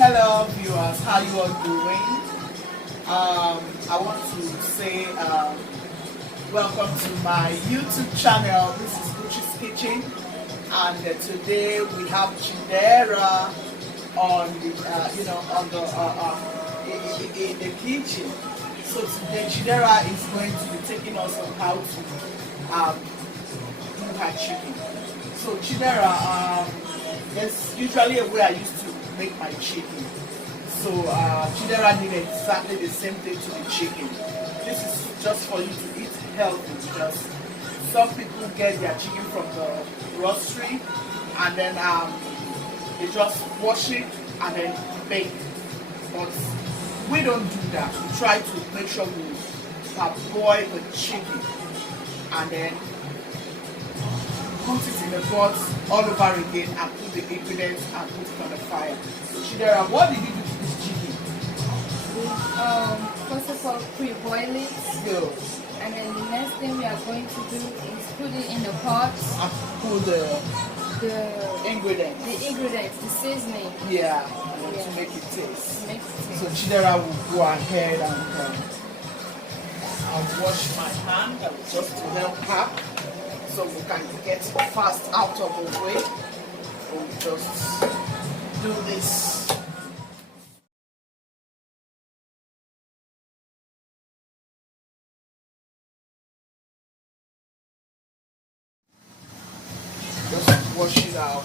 Hello viewers, how you all doing? I want to say welcome to my YouTube channel. This is Gucci's Kitchen, and today we have Chidera on the in the kitchen. So today Chidera is going to be taking us on how to do her chicken. So Chidera, there's usually a way I used to make my chicken. So Chidera did exactly the same thing to the chicken. This is just for you to eat healthy, because some people get their chicken from the grocery and then they just wash it and then bake. But we don't do that. We try to make sure we parboil the chicken and then put it in the pot all over again and put the ingredients and put it on the fire. So Chidera, what did you do to this chicken? First of all, pre-boil it. Good. And then the next thing we are going to do is put it in the pot. And put the ingredients. The ingredients, the seasoning. Yeah, and then to make it taste. Make it taste. So Chidera will go ahead and I'll wash my hand just to help her, so we can get it fast out of the way. We'll just do this. Just wash it out.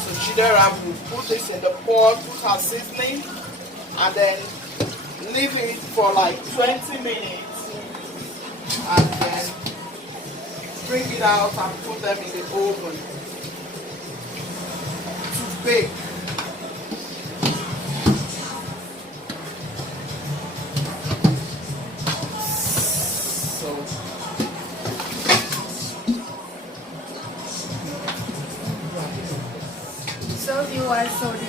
So Chidera will put this in the pot, put her seasoning, and then leave it for like 20 minutes. And then bring it out and put them in the oven to bake. So viewers, so the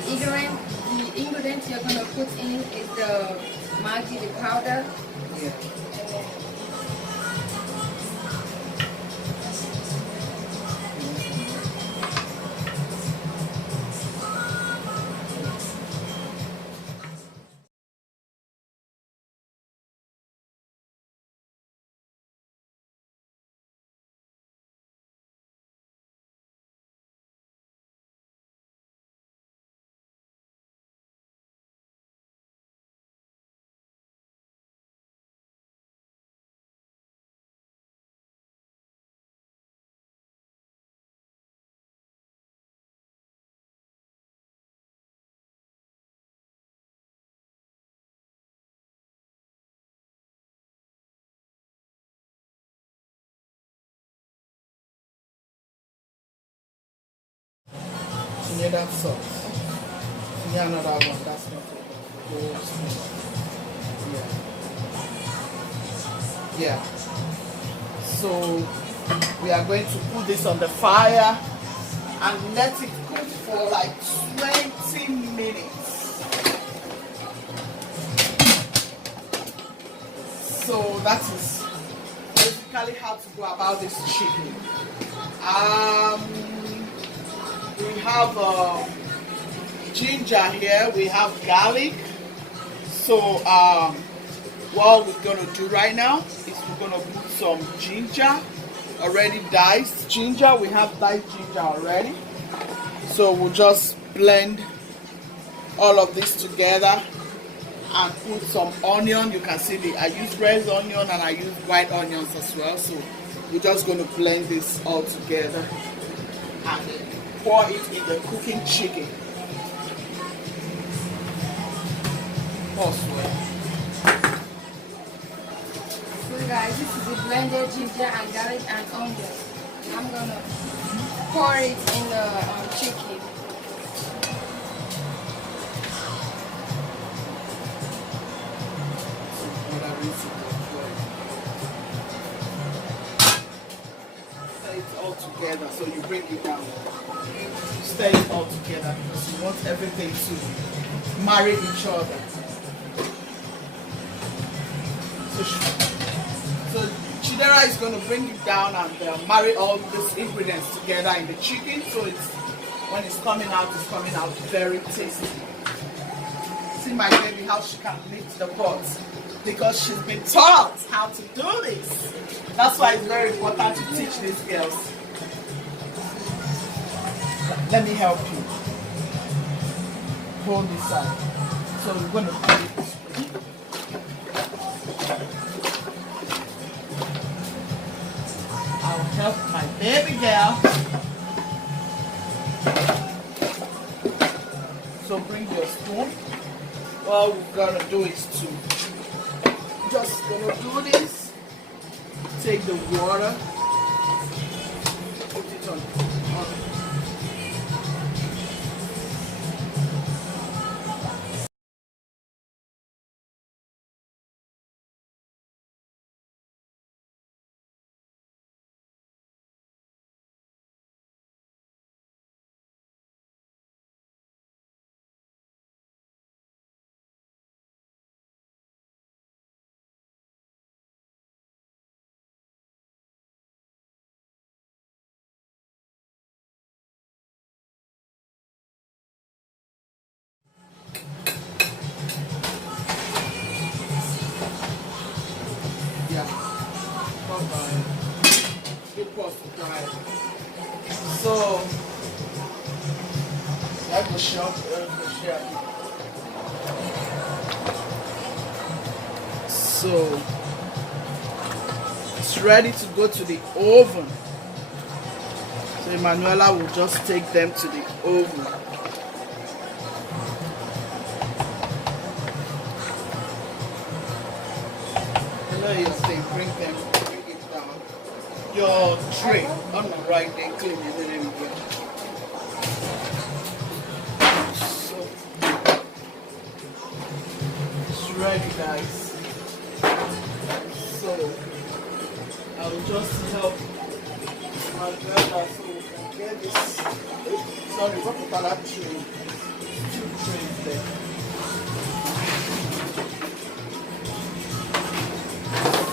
ingredients you're gonna put in is the Maggi, the powder. Yeah. You need that sauce. You need another one. That's not it. Yeah. Yeah. So we are going to put this on the fire and let it cook for like 20 minutes. So that is basically how to go about this chicken. We have ginger here, we have garlic. So what we're gonna do right now is we're gonna put some ginger, already diced ginger. We have diced ginger already. So we'll just blend all of this together and put some onion. You can see I use red onion and I use white onions as well. So we're just gonna blend this all together and pour it in the cooking chicken. So guys, this is the blended ginger and garlic and onion. I'm gonna pour it in the chicken. Stir it all together, so you bring it down. Stir it all together because you want everything to marry each other. So Chidera is going to bring it down and marry all these ingredients together in the chicken. So when it's coming out very tasty. See my baby, how she can lift the pot because she's been taught how to do this. That's why it's very important to teach these girls. Let me help you. Hold this side. So we're going to put it. I'll help my baby girl. So bring your spoon. What we're gonna do is just gonna do this. Take the water, put it on. Yeah. Bye-bye. Good pot to dry. So that will show. So it's ready to go to the oven. So Emanuela will just take them to the oven. Your thing, bring it down. Your tray on the right, they clean it, there we go. So it's ready, guys. So I will just help my brother so we can get this. Sorry, what about that tray? 2 trays there.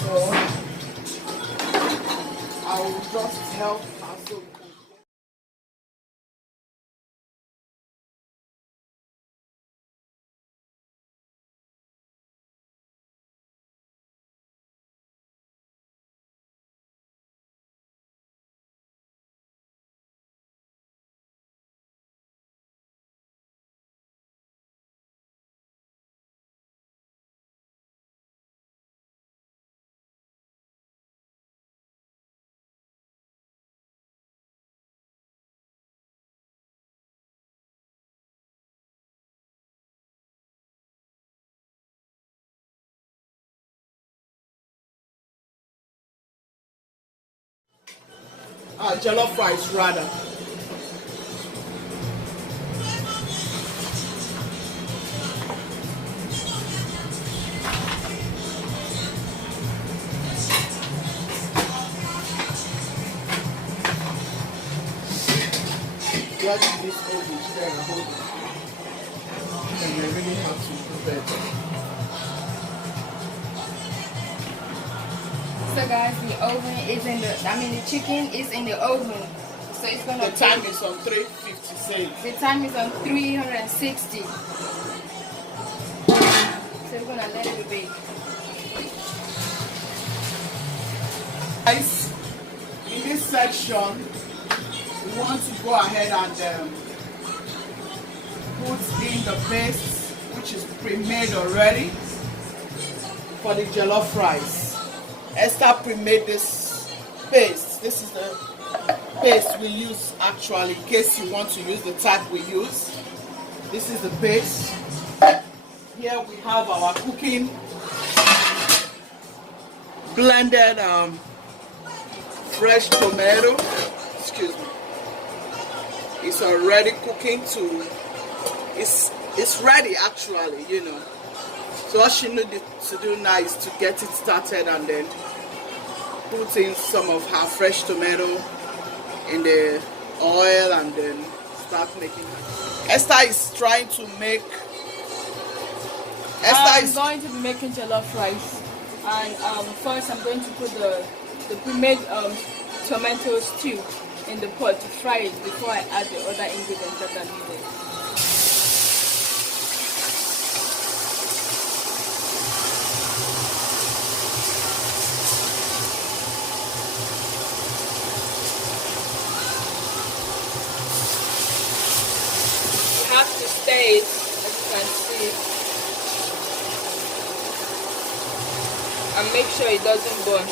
So I will just help also. Jollof rice rather. What is this oven? There, hold it. And you really have to prepare it. So guys, the oven is the chicken is in the oven. So it's gonna The time is on 356. The time is on 360. So we're gonna let it bake. Guys, in this section, we want to go ahead and put in the paste, which is pre-made already for the jollof rice. Esther pre-made this paste. This is the paste we use actually, in case you want to use the type we use. This is the paste. Here we have our cooking blended fresh tomato. Excuse me. It's already cooking to. It's ready actually, you know. So all she needed to do now is to get it started and then put in some of her fresh tomato in the oil and then start making it. Esther is trying to make. I'm going to be making jollof rice. And first I'm going to put the pre-made tomato stew in the pot to fry it before I add the other ingredients that are needed. You have to stir it, as you can see, and make sure it doesn't burn.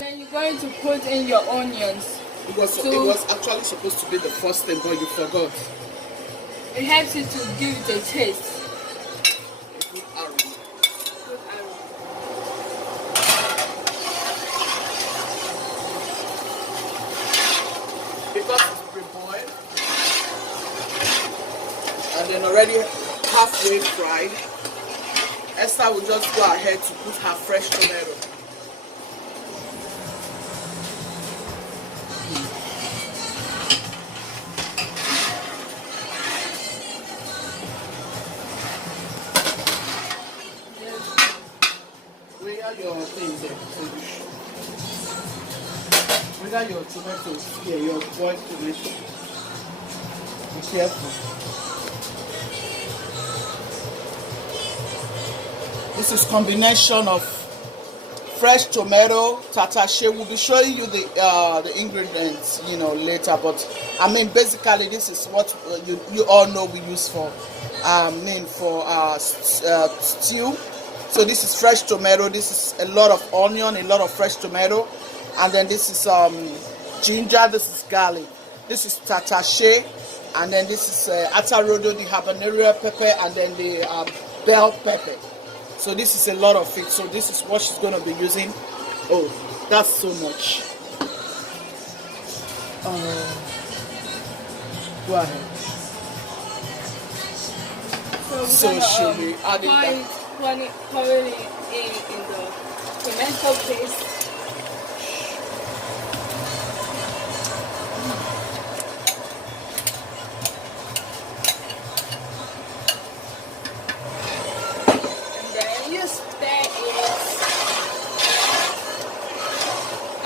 Then you're going to put in your onions. It was actually supposed to be the first thing, but you forgot. It helps you to give it a taste. A good aroma. Good aroma. Because it's pre-boiled and then already halfway fried, Esther will just go ahead to put her fresh tomato. Where are your things there? Where are your tomatoes? Here, your boiled tomato. Be careful. This is combination of fresh tomato, tatashe. We'll be showing you the ingredients, later. But I mean, basically, this is what you all know we use for stew. So this is fresh tomato. This is a lot of onion, a lot of fresh tomato, and then this is ginger. This is garlic. This is tatashe, and then this is atarodo, the habanero pepper, and then the bell pepper. So this is a lot of it. So this is what she's going to be using. Oh, that's so much. Go ahead. So she'll be adding that. Pour it in the tomato paste.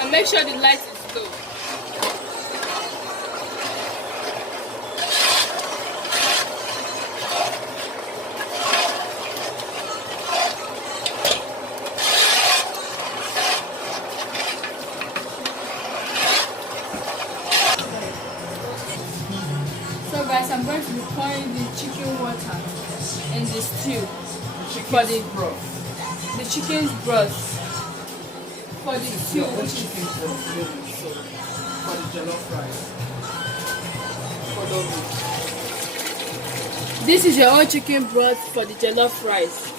And make sure the light is low. So guys, I'm going to be pouring the chicken water in the stew for the broth. The chicken's broth. For the stew, Chicken broth, so for the jollof rice. This is your own chicken broth for the jollof rice.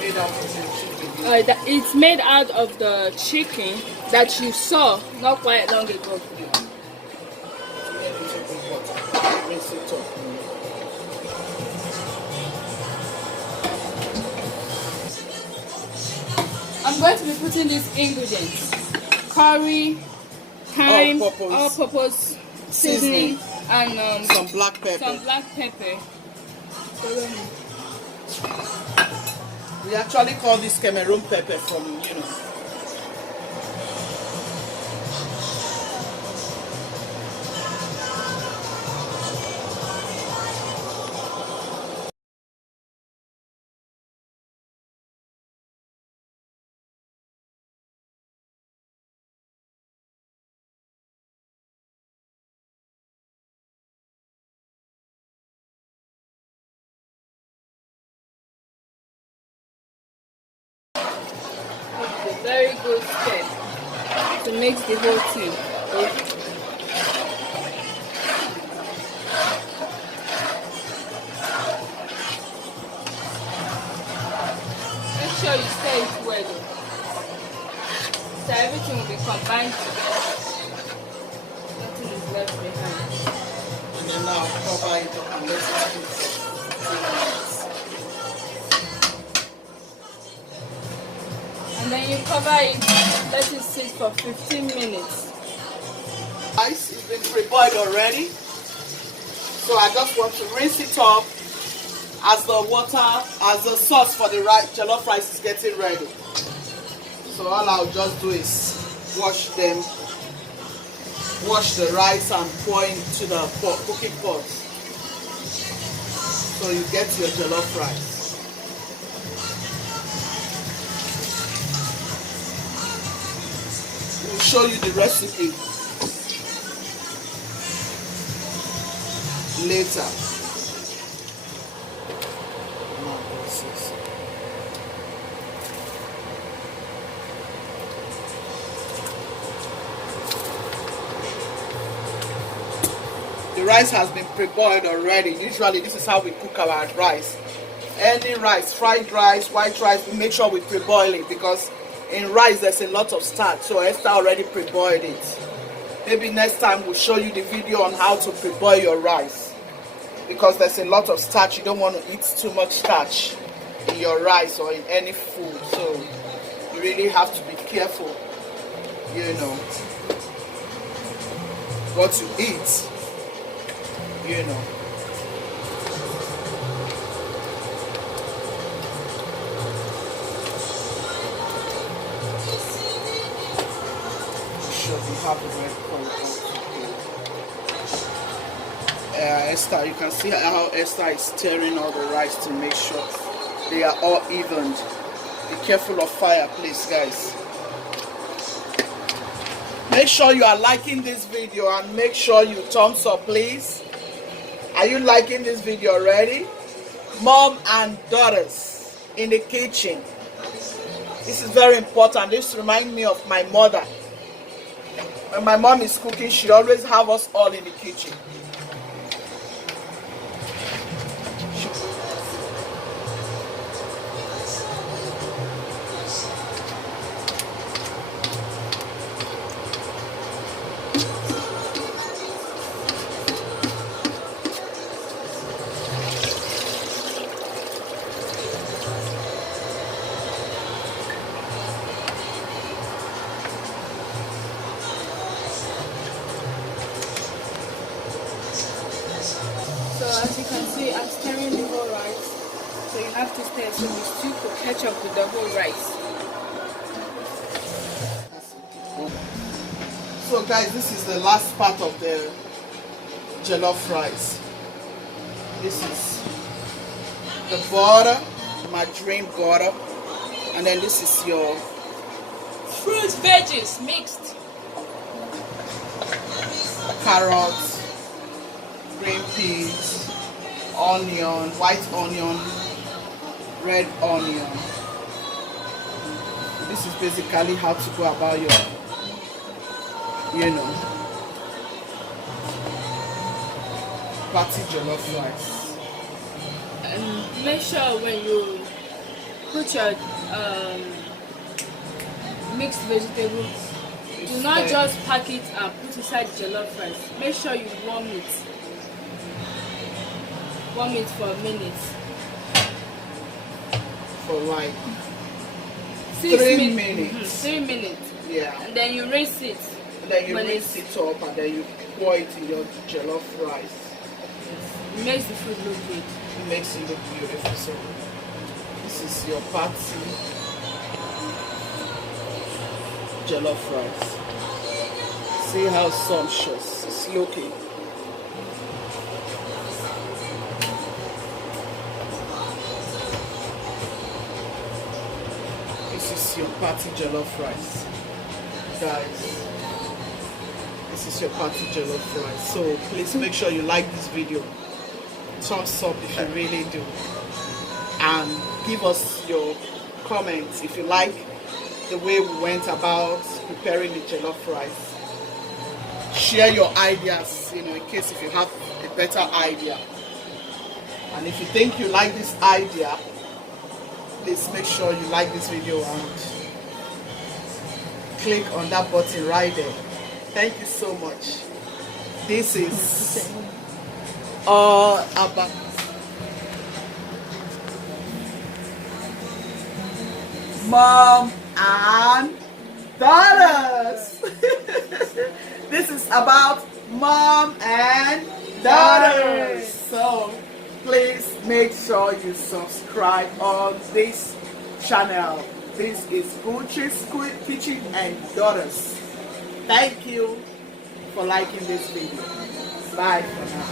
Made out of the chicken. It's made out of the chicken that you saw not quite long ago. I'm going to be putting these ingredients: curry, thyme, all-purpose seasoning, and some black pepper. We actually call this Cameroon pepper from, It's a very good step to mix the whole thing. Make sure you stir it well, so everything will be combined together. Nothing is left behind. and then now cover it up and let it cook for 2 minutes. then you cover it, let it sit for 15 minutes. Rice has been pre-boiled already, so I just want to rinse it off as the sauce for the jollof rice is getting ready. So all I'll just do is wash the rice and pour into the cooking pot. So you get your jollof rice. We'll show you the recipe later. The rice has been pre-boiled already. Usually this is how we cook our rice. Any rice, fried rice, white rice, we make sure we pre-boil it because in rice there's a lot of starch. So Esther already pre-boiled it. Maybe next time we'll show you the video on how to pre-boil your rice because there's a lot of starch. You don't want to eat too much starch in your rice or in any food. So you really have to be careful, you know, what you eat. You know, sure we have the red color. Esther, you can see how Esther is stirring all the rice to make sure they are all evened. Be careful of fire, please, guys. Make sure you are liking this video and make sure you thumbs up, please. Are you liking this video already? Mom and daughters in the kitchen. This is very important. This reminds me of my mother. When my mom is cooking, she always have us all in the kitchen. So as you can see, I'm stirring the whole rice. So you have to stir so the stew could catch up with the whole rice. So guys, this is the last part of the jollof rice. This is the butter, margarine butter, and then this is your Fruits, veggies mixed. carrots, green peas, onion, white onion, red onion. This is basically how to go about your, you know, party jollof rice. And make sure when you put your mixed vegetables, do not just pack it and put inside jollof rice. Make sure you warm it. Warm it for a minute. For like 3 3 minutes. 3 minutes. Yeah. And then you rinse it. And then you When rinse it up and then you pour it in your jollof rice. It makes the food look good. It makes it look beautiful. So this is your party jollof rice. See how sumptuous it's looking. This is your party jollof rice, guys. This is your party jollof rice. So please make sure you like this video. Thumbs up if you really do, and give us your comments if you like the way we went about preparing the jollof rice. Share your ideas, you know, in case if you have a better idea. And if you think you like this idea, please make sure you like this video and click on that button right there. Thank you so much. This is all about Mom and daughters. This is about mom and daughters. So please make sure you subscribe on this channel. This is Gucci's Kitchen and Daughters. Thank you for liking this video. Bye for now.